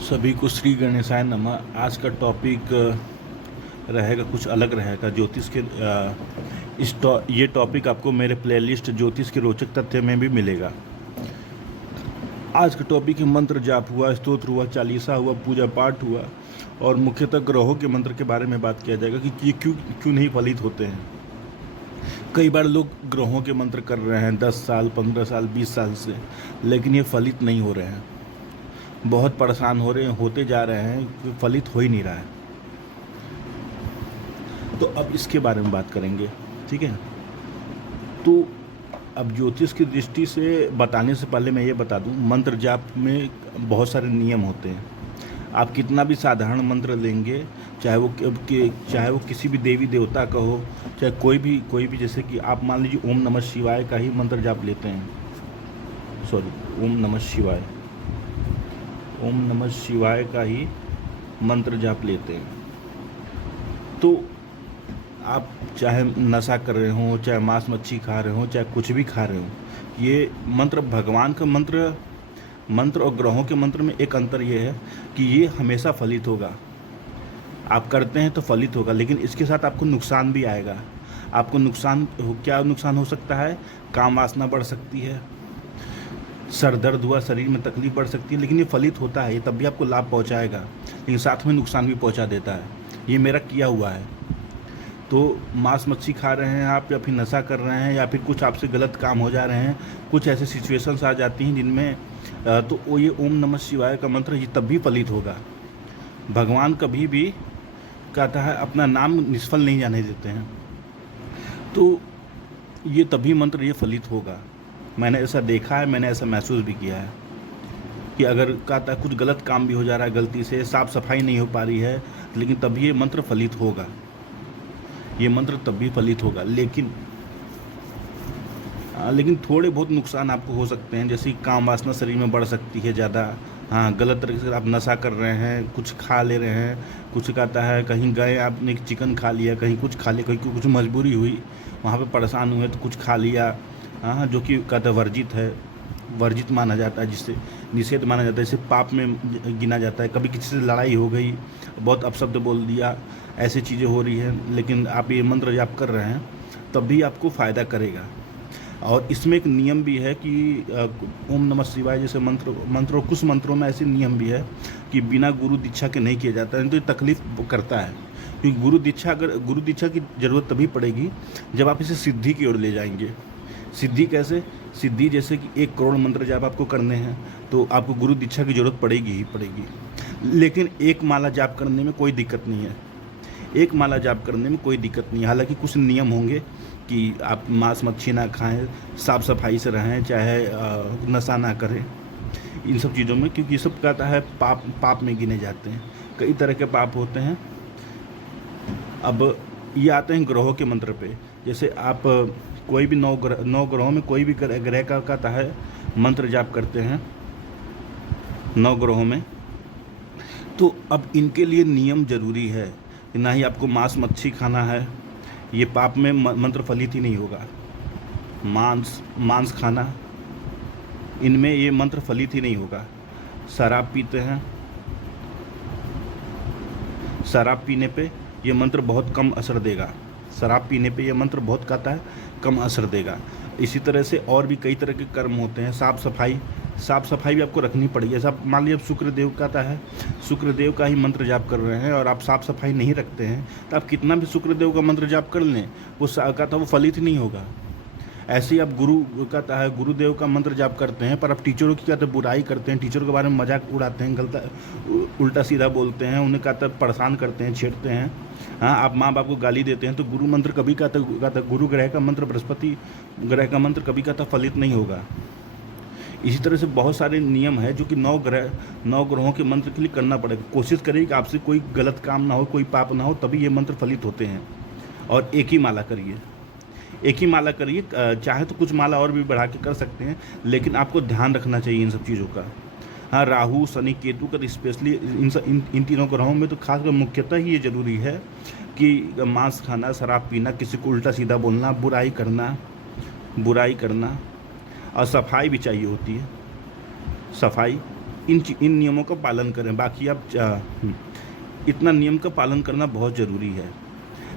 सभी को श्री गणेशाय नमः। आज का टॉपिक रहेगा कुछ अलग रहेगा ज्योतिष के ये टॉपिक आपको मेरे प्लेलिस्ट ज्योतिष के रोचक तथ्य में भी मिलेगा। आज का टॉपिक है मंत्र जाप हुआ, स्तोत्र हुआ, चालीसा हुआ, पूजा पाठ हुआ और मुख्यतः ग्रहों के मंत्र के बारे में बात किया जाएगा कि ये क्यों क्यों नहीं फलित होते हैं। कई बार लोग ग्रहों के मंत्र कर रहे हैं 10 साल, 15 साल, 20 साल से, लेकिन ये फलित नहीं हो रहे हैं। बहुत परेशान हो रहे हैं, होते जा रहे हैं, फलित हो ही नहीं रहा है। तो अब इसके बारे में बात करेंगे, ठीक है। तो अब ज्योतिष की दृष्टि से बताने से पहले मैं ये बता दूं, मंत्र जाप में बहुत सारे नियम होते हैं। आप कितना भी साधारण मंत्र लेंगे, चाहे वो किसी भी देवी देवता का हो, चाहे कोई भी, जैसे कि आप मान लीजिए ओम नमः शिवाय का ही मंत्र जाप लेते हैं, ओम नमः शिवाय का ही मंत्र जाप लेते हैं, तो आप चाहे नशा कर रहे हो, चाहे मांस मच्छी खा रहे हो, चाहे कुछ भी खा रहे हो, ये मंत्र भगवान का मंत्र और ग्रहों के मंत्र में एक अंतर ये है कि ये हमेशा फलित होगा। आप करते हैं तो फलित होगा, लेकिन इसके साथ आपको नुकसान भी आएगा। आपको क्या नुकसान हो सकता है? काम वासना बढ़ सकती है, सर दर्द हुआ, शरीर में तकलीफ बढ़ सकती है, लेकिन ये फलित होता है। ये तब भी आपको लाभ पहुंचाएगा, लेकिन साथ में नुकसान भी पहुंचा देता है। ये मेरा किया हुआ है। तो मांस मच्छी खा रहे हैं आप, या फिर नशा कर रहे हैं, या फिर कुछ आपसे गलत काम हो जा रहे हैं, कुछ ऐसे सिचुएशंस आ जाती हैं जिनमें तो वो ये ओम नमः शिवाय का मंत्र ये तब भी फलित होगा। भगवान कभी भी कहता है अपना नाम निष्फल नहीं जाने देते हैं, तो ये तभी मंत्र ये फलित होगा। मैंने ऐसा देखा है, मैंने ऐसा महसूस भी किया है कि अगर कहता है कुछ गलत काम भी हो जा रहा है, गलती से साफ़ सफाई नहीं हो पा रही है, लेकिन तभी ये मंत्र फलित होगा। ये मंत्र तब भी फलित होगा, लेकिन थोड़े बहुत नुकसान आपको हो सकते हैं, जैसे काम वासना शरीर में बढ़ सकती है ज़्यादा। हाँ, गलत तरीके से आप नशा कर रहे हैं, कुछ खा ले रहे हैं, कुछ कहता है कहीं गए आपने चिकन खा लिया, कहीं कुछ खा लिया, कहीं कुछ मजबूरी हुई, वहाँ पे परेशान हुए तो कुछ खा लिया, हाँ, जो कि कहता है वर्जित माना जाता है, जिससे निषेध माना जाता है, जिससे पाप में गिना जाता है। कभी किसी से लड़ाई हो गई, बहुत अपशब्द बोल दिया, ऐसी चीज़ें हो रही हैं, लेकिन आप ये मंत्र जाप कर रहे हैं तब भी आपको फ़ायदा करेगा। और इसमें एक नियम भी है कि ओम नमः शिवाय जैसे मंत्रों कुछ मंत्रों में ऐसे नियम भी है कि बिना गुरु दीक्षा के नहीं किया जाता है, तो ये तकलीफ करता है। क्योंकि गुरु दीक्षा की ज़रूरत तभी पड़ेगी जब आप इसे सिद्धि की ओर ले जाएंगे। सिद्धि कैसे? सिद्धि जैसे कि 1 करोड़ मंत्र जाप आपको करने हैं, तो आपको गुरु दीक्षा की ज़रूरत पड़ेगी ही पड़ेगी। लेकिन एक माला जाप करने में कोई दिक्कत नहीं है, एक माला जाप करने में कोई दिक्कत नहीं है। हालांकि कुछ नियम होंगे कि आप मांस मच्छी ना खाएं, साफ़ सफाई से रहें, चाहे नशा ना करें, इन सब चीज़ों में, क्योंकि ये सब कहता है पाप में गिने जाते हैं। कई तरह के पाप होते हैं। अब ये आते हैं ग्रहों के मंत्र पे। जैसे आप कोई भी 9 ग्रहों में कोई भी ग्रह का कहता है मंत्र जाप करते हैं 9 ग्रहों में, तो अब इनके लिए नियम जरूरी है कि ना ही आपको मांस मच्छी खाना है, ये पाप में मंत्र फलित ही नहीं होगा। मांस खाना, इनमें ये मंत्र फलित ही नहीं होगा। शराब पीते हैं, शराब पीने पे ये मंत्र बहुत कम असर देगा। शराब पीने पे ये मंत्र बहुत कहता है कम असर देगा। इसी तरह से और भी कई तरह के कर्म होते हैं। साफ़ सफाई भी आपको रखनी पड़ेगी। जैसा मान लीजिए शुक्रदेव कहता है, शुक्रदेव का ही मंत्र जाप कर रहे हैं और आप साफ़ सफाई नहीं रखते हैं, तो आप कितना भी शुक्रदेव का मंत्र जाप कर लें, वो कहता है वो फलित ही नहीं होगा। ऐसे ही आप कहता है गुरुदेव का मंत्र जाप करते हैं, पर आप टीचरों की कहते बुराई करते हैं, टीचरों के बारे में मजाक उड़ाते हैं, गलत उल्टा सीधा बोलते हैं, उन्हें कहता परेशान करते हैं, छेड़ते हैं। हाँ, आप माँ बाप को गाली देते हैं, तो गुरु मंत्र कभी कहता गुरु ग्रह का मंत्र, बृहस्पति ग्रह का मंत्र कभी कहता फलित नहीं होगा। इसी तरह से बहुत सारे नियम है जो कि 9 ग्रहों के मंत्र के लिए करना पड़ेगा। कोशिश करिए कि आपसे कोई गलत काम ना हो, कोई पाप ना हो, तभी ये मंत्र फलित होते हैं। और एक ही माला करिए, चाहे तो कुछ माला और भी बढ़ा के कर सकते हैं, लेकिन आपको ध्यान रखना चाहिए इन सब चीज़ों का। हाँ, राहु शनि केतु का स्पेशली इन तीनों ग्रहों में तो खासकर मुख्यतः ही ये ज़रूरी है कि मांस खाना, शराब पीना, किसी को उल्टा सीधा बोलना, बुराई करना और सफाई भी चाहिए होती है। सफाई इन नियमों का पालन करें। बाकी आप इतना नियम का पालन करना बहुत ज़रूरी है,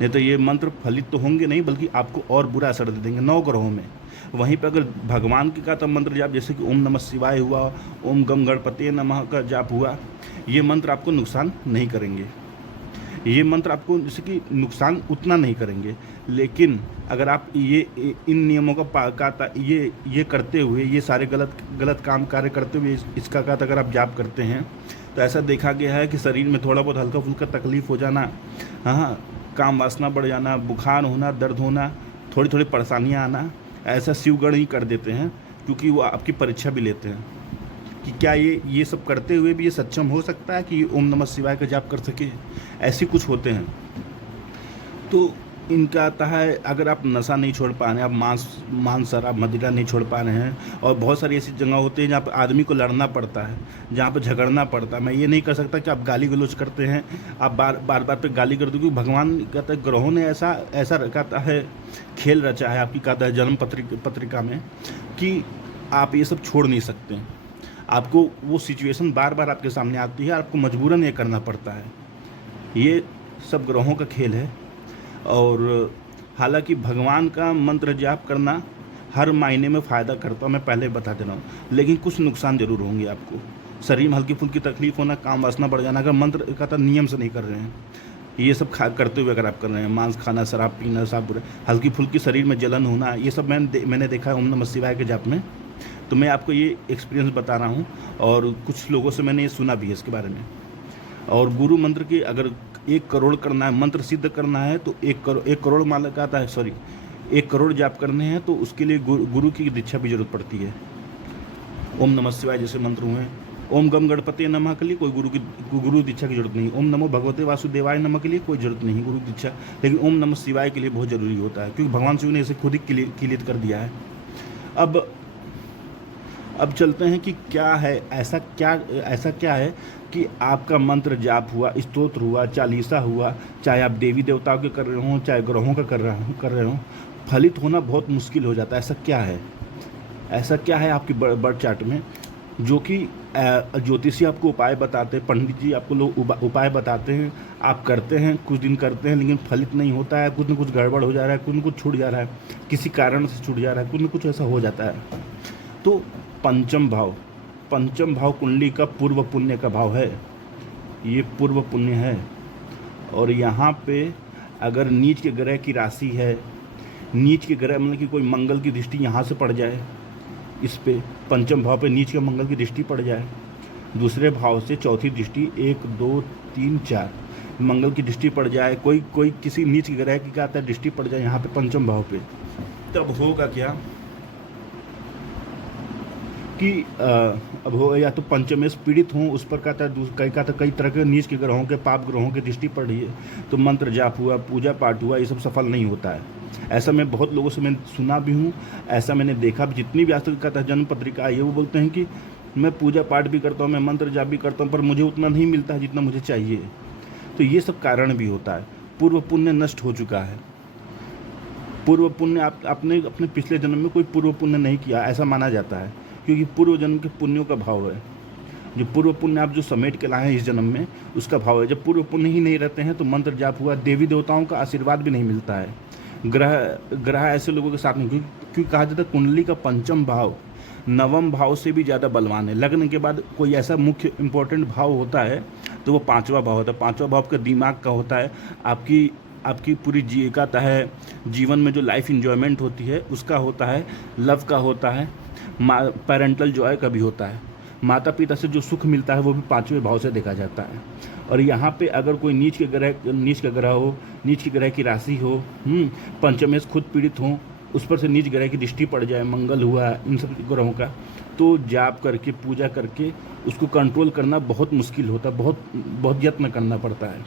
नहीं तो ये मंत्र फलित तो होंगे नहीं, बल्कि आपको और बुरा असर दे देंगे 9 ग्रहों में। वहीं पर अगर भगवान की का तो मंत्र जाप, जैसे कि ओम नमः शिवाय हुआ, ओम गम गणपति नमः का जाप हुआ, ये मंत्र आपको नुकसान नहीं करेंगे। ये मंत्र आपको जैसे कि नुकसान उतना नहीं करेंगे, लेकिन अगर आप ये इन नियमों का ये करते हुए, ये सारे गलत काम कार्य करते हुए इसका का अगर आप जाप करते हैं, तो ऐसा देखा गया है कि शरीर में थोड़ा बहुत हल्का फुल्का तकलीफ़ हो जाना, हाँ, काम वासना बढ़ जाना, बुखार होना, दर्द होना, थोड़ी थोड़ी परेशानियाँ आना, ऐसा शिवगण ही कर देते हैं, क्योंकि वो आपकी परीक्षा भी लेते हैं कि क्या ये सब करते हुए भी ये सक्षम हो सकता है कि ओम नमः शिवाय का जाप कर सके। ऐसे कुछ होते हैं। तो इनका आता है, अगर आप नशा नहीं छोड़ पा रहे हैं, आप मांस शराब मदिरा नहीं छोड़ पा रहे हैं, और बहुत सारी ऐसी जगह होती है जहाँ पर आदमी को लड़ना पड़ता है, जहाँ पर झगड़ना पड़ता है। मैं ये नहीं कर सकता कि आप गाली गलौज करते हैं, आप बार पे गाली कर दो, क्योंकि भगवान कहता है, ग्रहों ने ऐसा कहता है खेल रचा है आपकी, कहता है जन्म पत्रिका में, कि आप ये सब छोड़ नहीं सकते। आपको वो सिचुएशन बार बार आपके सामने आती है, आपको मजबूरन ये करना पड़ता है। ये सब ग्रहों का खेल है। और हालांकि भगवान का मंत्र जाप करना हर मायने में फ़ायदा करता है, मैं पहले बता दे रहा हूँ, लेकिन कुछ नुकसान ज़रूर होंगे आपको। शरीर में हल्की फुल्की तकलीफ होना, काम वासना बढ़ जाना, अगर मंत्र का नियम से नहीं कर रहे हैं, ये सब करते हुए अगर आप कर रहे हैं, मांस खाना, शराब पीना, सब हल्की फुल्की शरीर में जलन होना, ये सब मैंने देखा है ओम नमः शिवाय के जाप में। तो मैं आपको ये एक्सपीरियंस बता रहा हूँ, और कुछ लोगों से मैंने ये सुना भी है इसके बारे में। और गुरु मंत्र की अगर 1 करोड़ करना है, मंत्र सिद्ध करना है, तो 1 करोड़ माला का आता है, 1 करोड़ जाप करने हैं, तो उसके लिए गुरु की दीक्षा भी जरूरत पड़ती है। ओम नमः शिवाय जैसे मंत्र हुए, ओम गम गणपति नमः के लिए कोई गुरु दीक्षा की जरूरत नहीं, ओम नमो भगवते वासुदेवाय नमः के लिए कोई जरूरत नहीं गुरु दीक्षा, लेकिन ओम नमः शिवाय के लिए बहुत जरूरी होता है, क्योंकि भगवान शिव ने इसे खुद ही क्लियर कर दिया है। अब चलते हैं कि क्या है, ऐसा क्या है कि आपका मंत्र जाप हुआ, स्तोत्र हुआ, चालीसा हुआ, चाहे आप देवी देवताओं के कर रहे हों, चाहे ग्रहों का कर रहे हों, फलित होना बहुत मुश्किल हो जाता है। ऐसा क्या है आपकी बर्थ चार्ट में, जो कि ज्योतिषी आपको उपाय बताते हैं, पंडित जी आपको लोग उपाय बताते हैं, आप करते हैं, कुछ दिन करते हैं, लेकिन फलित नहीं होता है, कुछ न कुछ गड़बड़ हो जा रहा है, कुछ न कुछ छूट जा रहा है, किसी कारण से छूट जा रहा है, कुछ न कुछ ऐसा हो जाता है। तो पंचम भाव कुंडली का पूर्व पुण्य का भाव है, ये पूर्व पुण्य है। और यहाँ पे अगर नीच के ग्रह की राशि है, नीच के ग्रह मतलब कि कोई मंगल की दृष्टि यहाँ से पड़ जाए, इस पे पंचम भाव पे नीच के मंगल की दृष्टि पड़ जाए, दूसरे भाव से चौथी दृष्टि 1 2 3 4 मंगल की दृष्टि पड़ जाए, कोई किसी नीच ग्रह की क्या आता है दृष्टि पड़ जाए यहाँ पे पंचम भाव पे, तब होगा क्या कि अब हो, या तो पंचमेश पीड़ित हों, उस पर कई तरह के नीच के ग्रहों के, पाप ग्रहों की दृष्टि पड़ रही है, तो मंत्र जाप हुआ, पूजा पाठ हुआ, ये सब सफल नहीं होता है। ऐसा मैं बहुत लोगों से मैंने सुना भी हूँ, ऐसा मैंने देखा भी, जितनी भी आज तक कहता है जन्म पत्रिका आई है, वो बोलते हैं कि मैं पूजा पाठ भी करता हूँ, मैं मंत्र जाप भी करता हूँ, पर मुझे उतना नहीं मिलता है जितना मुझे चाहिए। तो ये सब कारण भी होता है, पूर्व पुण्य नष्ट हो चुका है। पूर्व पुण्य आपने अपने पिछले जन्म में कोई पूर्व पुण्य नहीं किया, ऐसा माना जाता है, क्योंकि पूर्व जन्म के पुण्यों का भाव है, जो पूर्व पुण्य आप जो समेट के लाए हैं इस जन्म में, उसका भाव है। जब पूर्व पुण्य ही नहीं रहते हैं तो मंत्र जाप हुआ, देवी देवताओं का आशीर्वाद भी नहीं मिलता है। ग्रह ऐसे लोगों के साथ नहीं, क्योंकि कहा जाता है कुंडली का पंचम भाव 9वें भाव से भी ज़्यादा बलवान है। लग्न के बाद कोई ऐसा मुख्य इंपॉर्टेंट भाव होता है तो वो 5वां भाव होता है। 5वां भाव का दिमाग का होता है, आपकी पूरी जीविका है, जीवन में जो लाइफ इंजॉयमेंट होती है उसका होता है, लव का होता है, पेरेंटल जॉय का भी होता है, माता पिता से जो सुख मिलता है वो भी 5वें भाव से देखा जाता है। और यहाँ पे अगर कोई नीच के ग्रह हो, नीच के ग्रह की राशि हो, पंचमेश खुद पीड़ित हो, उस पर से नीच ग्रह की दृष्टि पड़ जाए, मंगल हुआ, इन सब ग्रहों का, तो जाप करके पूजा करके उसको कंट्रोल करना बहुत मुश्किल होता है, बहुत यत्न करना पड़ता है।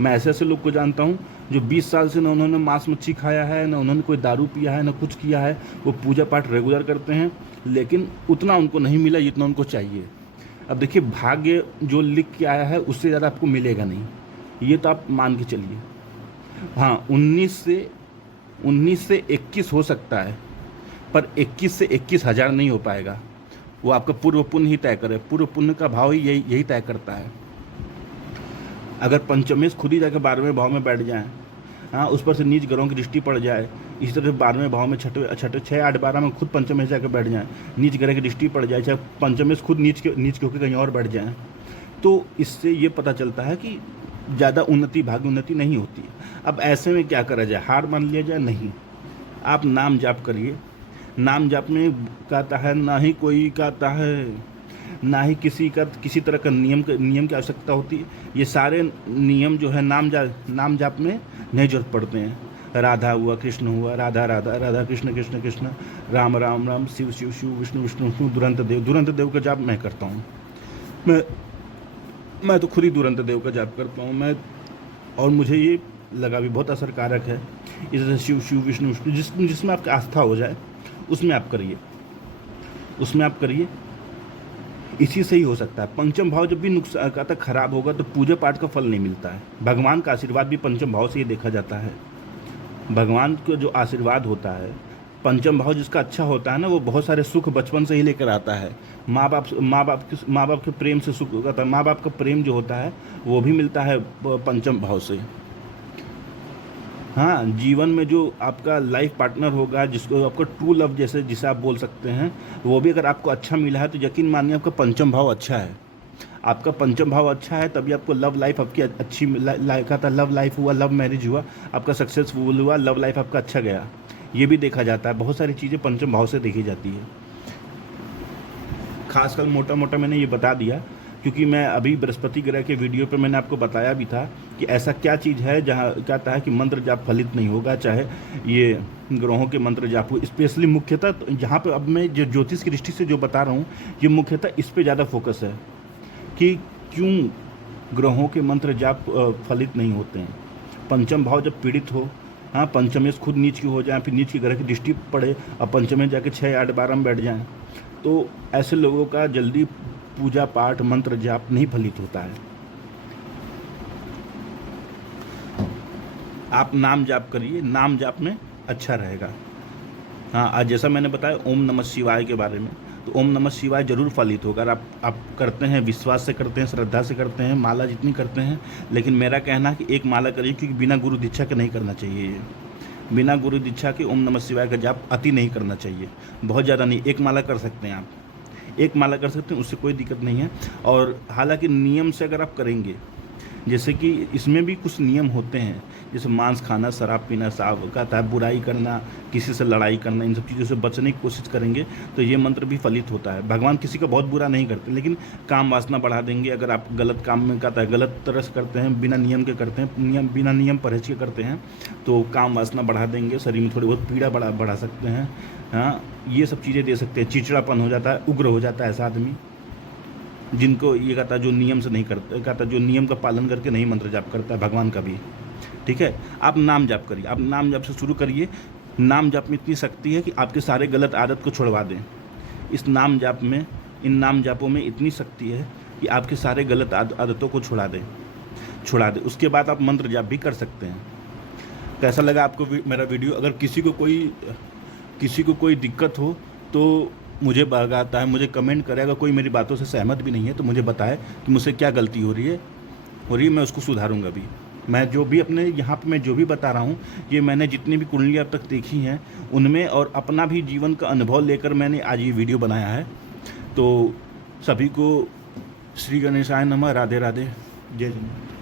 मैं ऐसे लोग को जानता हूँ जो 20 साल से न उन्होंने मांस मच्छी खाया है, न उन्होंने कोई दारू पिया है, न कुछ किया है, वो पूजा पाठ रेगुलर करते हैं, लेकिन उतना उनको नहीं मिला जितना उनको चाहिए। अब देखिए, भाग्य जो लिख के आया है उससे ज़्यादा आपको मिलेगा नहीं, ये तो आप मान के चलिए। हाँ, 19 से 21 हो सकता है, पर 21 से 21,000 नहीं हो पाएगा। वो आपका पूर्व पुण्य ही तय करे, पूर्व पुण्य का भाव ही यही तय करता है। अगर पंचमेश खुद ही जाकर 12वें भाव में बैठ जाए, हाँ, उस पर से नीच ग्रहों की दृष्टि पड़ जाए, इसी तरह 12वें भाव में छठे 6, 8, 12 में खुद पंचमेश जाकर बैठ जाए, नीच ग्रह की दृष्टि पड़ जाए, चाहे पंचमेश खुद नीच के होकर कहीं और बैठ जाए, तो इससे ये पता चलता है कि ज़्यादा उन्नति, भाग्य उन्नति नहीं होती है। अब ऐसे में क्या करा जाए, हार मान लिया जाए? नहीं, आप नाम जाप करिए। नाम जाप में कहता है ना ही कोई कहता है, ना ही किसी तरह का नियम की आवश्यकता होती है। ये सारे नियम जो है नाम जाप में नहीं जरूरत पड़ते हैं। राधा हुआ, कृष्ण हुआ, राधा राधा, राधा कृष्ण, कृष्ण कृष्ण, राम राम राम, शिव शिव शिव, विष्णु विष्णु विष्णु, दुरंत देव का जाप मैं करता हूँ। मैं तो खुद ही दुरंत देव का जाप करता हूँ मैं, और मुझे ये लगा भी बहुत असरकारक है। इस शिव शिव विष्णु विष्णु जिसमें आपकी आस्था हो जाए उसमें आप करिए, इसी से ही हो सकता है। पंचम भाव जब भी नुकसान का खराब होगा तो पूजा पाठ का फल नहीं मिलता है। भगवान का आशीर्वाद भी पंचम भाव से ही देखा जाता है। भगवान का जो आशीर्वाद होता है, पंचम भाव जिसका अच्छा होता है ना, वो बहुत सारे सुख बचपन से ही लेकर आता है। माँ बाप के प्रेम से सुख होता है। माँ बाप का प्रेम जो होता है वो भी मिलता है पंचम भाव से। हाँ, जीवन में जो आपका लाइफ पार्टनर होगा, जिसको आपका ट्रू लव जिसे आप बोल सकते हैं, वो भी अगर आपको अच्छा मिला है तो यकीन मानिए आपका पंचम भाव अच्छा है। आपका पंचम भाव अच्छा है तभी आपको लव लाइफ आपकी अच्छी था। लव लाइफ हुआ, लव मैरिज हुआ, आपका सक्सेसफुल हुआ, लव लाइफ आपका अच्छा गया, ये भी देखा जाता है। बहुत सारी चीज़ें पंचम भाव से देखी जाती है। खासकर मोटा मोटा मैंने ये बता दिया क्योंकि मैं अभी बृहस्पति ग्रह के वीडियो पे मैंने आपको बताया भी था कि ऐसा क्या चीज़ है जहाँ कहता है कि मंत्र जाप फलित नहीं होगा, चाहे ये ग्रहों के मंत्र जाप हो। स्पेशली मुख्यतः तो जहाँ पे अब मैं जो ज्योतिष की दृष्टि से जो बता रहा हूँ, ये मुख्यतः इस पे ज़्यादा फोकस है कि क्यों ग्रहों के मंत्र जाप फलित नहीं होते हैं। पंचम भाव जब पीड़ित हो, हाँ, पंचमेश खुद नीच की हो जाए, फिर नीच की ग्रह की दृष्टि पड़े और पंचमेश जाके 6, 8, 12 में बैठ जाएँ, तो ऐसे लोगों का जल्दी पूजा पाठ मंत्र जाप नहीं फलित होता है। आप नाम जाप करिए, नाम जाप में अच्छा रहेगा। हाँ, आज जैसा मैंने बताया ओम नमः शिवाय के बारे में, तो ओम नमः शिवाय जरूर फलित होगा। अगर आप करते हैं, विश्वास से करते हैं, श्रद्धा से करते हैं, माला जितनी करते हैं। लेकिन मेरा कहना है कि एक माला करिए, क्योंकि बिना गुरु दीक्षा के नहीं करना चाहिए। ये बिना गुरु दीक्षा के ओम नमः शिवाय का जाप अति नहीं करना चाहिए, बहुत ज़्यादा नहीं। एक माला कर सकते हैं आप, एक माला कर सकते हैं, उससे कोई दिक्कत नहीं है। और हालांकि नियम से अगर आप करेंगे, जैसे कि इसमें भी कुछ नियम होते हैं, जैसे मांस खाना, शराब पीना, साफ कहता है, बुराई करना, किसी से लड़ाई करना, इन सब चीज़ों से बचने की कोशिश करेंगे तो ये मंत्र भी फलित होता है। भगवान किसी का बहुत बुरा नहीं करते, लेकिन काम वासना बढ़ा देंगे। अगर आप गलत काम में कहता है, गलत तरह से करते हैं, बिना नियम के करते हैं, बिना नियम परहेज के करते हैं, तो काम वासना बढ़ा देंगे, शरीर में थोड़ी बहुत पीड़ा बढ़ा सकते हैं। हाँ, ये सब चीज़ें दे सकते हैं। चिड़चिड़ापन हो जाता है, उग्र हो जाता है ऐसा आदमी, जिनको ये कहता है जो नियम से नहीं करता, कहता है जो नियम का पालन करके नहीं मंत्र जाप करता है भगवान का भी। ठीक है, आप नाम जाप करिए, आप नाम जाप से शुरू करिए। नाम जाप में इतनी शक्ति है कि आपके सारे गलत आदत को छुड़वा दें। इस नाम जाप में, इन नाम जापों में इतनी शक्ति है कि आपके सारे गलत आदतों को छुड़ा दे। उसके बाद आप मंत्र जाप भी कर सकते हैं। कैसा लगा आपको मेरा वीडियो? अगर किसी को कोई दिक्कत हो तो मुझे बताता है, मुझे कमेंट करे। अगर कोई मेरी बातों से सहमत भी नहीं है तो मुझे बताए कि मुझसे क्या गलती हो रही है, मैं उसको सुधारूंगा भी। मैं जो भी अपने यहाँ पे मैं जो भी बता रहा हूँ, ये मैंने जितनी भी कुंडलियाँ अब तक देखी हैं उनमें, और अपना भी जीवन का अनुभव लेकर मैंने आज ये वीडियो बनाया है। तो सभी को श्री गणेशाय नमः, राधे राधे, जय जय।